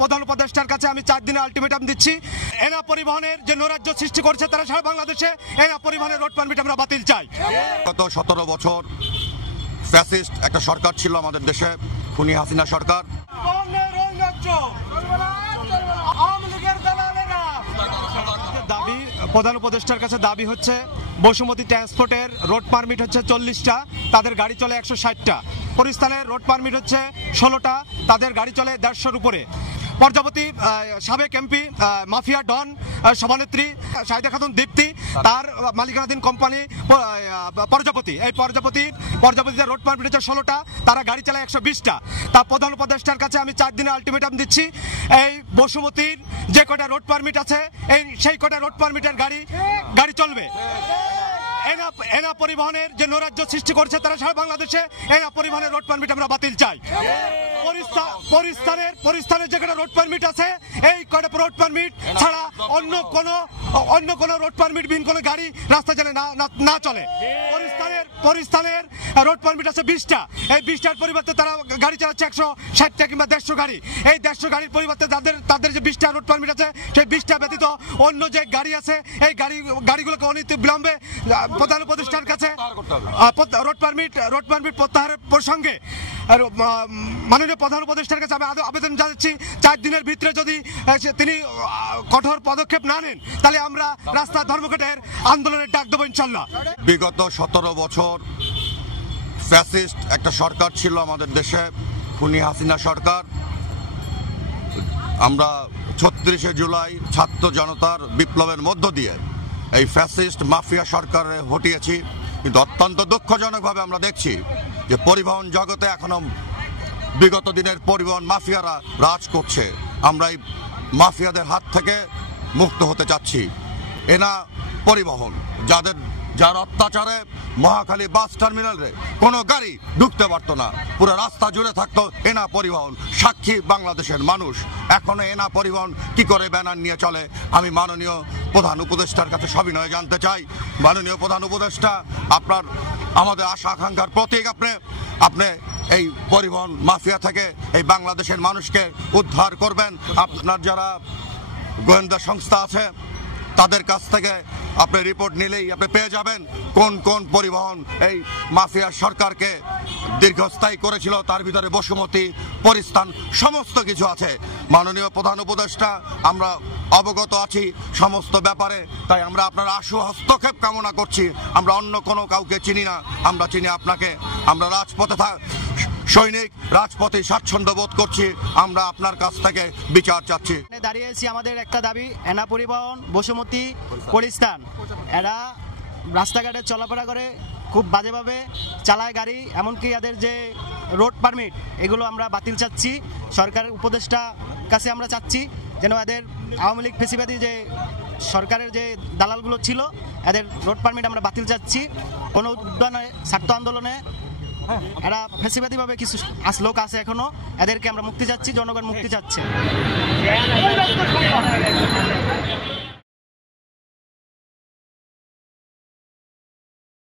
প্রধান উপদেষ্টার কাছে আমি 4 দিনের আলটিমেটাম দিচ্ছি। এনা পরিবহনের যে নৈরাজ্য সৃষ্টি করছে তারা সারা বাংলাদেশে এনা পরিবহনের রোড পারমিট আমরা বাতিল চাই। গত 17 বছর ফ্যাসিস্ট একটা সরকার ছিল আমাদের দেশে, খুনি হাসিনা সরকার। দাবি প্রধান উপদেষ্টার কাছে দাবি হচ্ছে বসুমতী ট্রান্সপোর্টের রোড পারমিট হচ্ছে 40টা, তাদের গাড়ি চলে 160টা। পরিস্থানের রোড পারমিট হচ্ছে 16টা, তাদের গাড়ি চলে 150-এর উপরে। পর্যাপতি সাবেক এমপি মাফিয়া ডন সভানেত্রী শাহিদা খাতুন দীপ্তি, তার মালিকানাধীন কোম্পানি পর্যাপতি, এই পর্যাপতিতে রোড পারমিট হচ্ছে 16টা, তারা গাড়ি চালায় 120টা। তা প্রধান উপদেষ্টার কাছে আমি 4 দিনের আলটিমেটাম দিচ্ছি, এই বসুমতির যে কটা রোড পারমিট আছে সেই কটা রোড পারমিটের গাড়ি চলবে। এনা পরিবহনের যে নৈরাজ্য সৃষ্টি করছে তারা সারা বাংলাদেশে এনা পরিবহনের রোড পারমিট আমরা বাতিল চাই। পরিস্থানের যে কটা রোড পারমিট আছে এই কটা রোড পারমিট ছাড়া অন্য কোন রোড পারমিট বিহীন কোনো গাড়ি রাস্তা যেন না চলে। পরিস্থানের রোড পারমিট আছে 20টা, এই 20টার পরিবর্তে তারা গাড়ি চালাচ্ছে 160টা কিংবা 150 গাড়ি। এই 150 গাড়ির পরিবর্তে তাদের যে 20টা রোড পারমিট আছে সেই 20টা ব্যতীত অন্য যে গাড়ি আছে এই গাড়িগুলোকে অনিত বিলম্বে প্রধান উপদেষ্টার কাছে রোড পারমিট প্রত্যাহারের প্রসঙ্গে মাননীয় প্রধান উপদেষ্টার কাছে আমি আবেদন জানাচ্ছি, 4 দিনের ভিতরে যদি তিনি কঠোর পদক্ষেপ না নেন তাহলে আমরা রাস্তা ধর্মঘটের আন্দোলনের ডাক দেবো ইনশাল্লাহ। বিগত 17 বছর ফ্যাসিস্ট একটা সরকার ছিল আমাদের দেশে, খুনি হাসিনা সরকার। আমরা 36শে জুলাই ছাত্র জনতার বিপ্লবের মধ্য দিয়ে এই ফ্যাসিস্ট মাফিয়া সরকারে হটিয়েছি, কিন্তু অত্যন্ত দুঃখজনকভাবে আমরা দেখছি যে পরিবহন জগতে এখনো বিগত দিনের পরিবহন মাফিয়ারা রাজ করছে। আমরা এই মাফিয়াদের হাত থেকে মুক্ত হতে চাচ্ছি। এনা পরিবহন যার অত্যাচারে মহাখালী বাস টার্মিনালে কোনো গাড়ি ঢুকতে পারতো না, পুরো রাস্তা জুড়ে থাকতো এনা পরিবহন। সাক্ষী বাংলাদেশের মানুষ। এখনো এনা পরিবহন কি করে ব্যানার নিয়ে চলে? আমি মাননীয় প্রধান উপদেষ্টার কাছে সবিনয়ে জানতে চাই, মাননীয় প্রধান উপদেষ্টা, আমাদের আশা আকাঙ্ক্ষার প্রতীক আপনি এই পরিবহন মাফিয়া থেকে এই বাংলাদেশের মানুষকে উদ্ধার করবেন। আপনার যারা গোয়েন্দা সংস্থা আছে তাদের কাছ থেকে আপনি রিপোর্ট নিলেই আপনি পেয়ে যাবেন কোন কোন পরিবহন এই মাফিয়া সরকারকে দীর্ঘস্থায়ী করেছিল। তার ভিতরে বসুমতী, পরিস্থান সমস্ত কিছু আছে। মাননীয় প্রধান উপদেষ্টা, আমরা অবগত আছি সমস্ত ব্যাপারে, তাই আমরা আপনার আশু হস্তক্ষেপ কামনা করছি। আমরা অন্য কোনো কাউকে চিনি না, আমরা চিনি আপনাকে। আমরা সৈনিক রাজপথে স্বাচ্ছন্দ্য বোধ করছি, আমরা আপনার কাছ থেকে বিচার চাচ্ছি। দাঁড়িয়েছি আমাদের একটা দাবি, এনা পরিবহন, বসুমতী, পরিস্থান, এরা রাস্তাঘাটে চলাফেরা করে খুব বাজেভাবে চালায় গাড়ি, এমনকি এদের যে রোড পারমিট এগুলো আমরা বাতিল চাচ্ছি। সরকারের উপদেষ্টা কাছে আমরা চাচ্ছি যেন এদের আওয়ামী লীগ ফেসিবাদী যে সরকারের যে দালালগুলো ছিল এদের রোড পারমিট আমরা বাতিল চাচ্ছি। কোনো উদ্যানে ছাত্র আন্দোলনে এরা ফেসিবাদীভাবে কিছু লোক আছে এখনো, এদেরকে আমরা মুক্তি চাচ্ছি, জনগণ মুক্তি চাচ্ছে।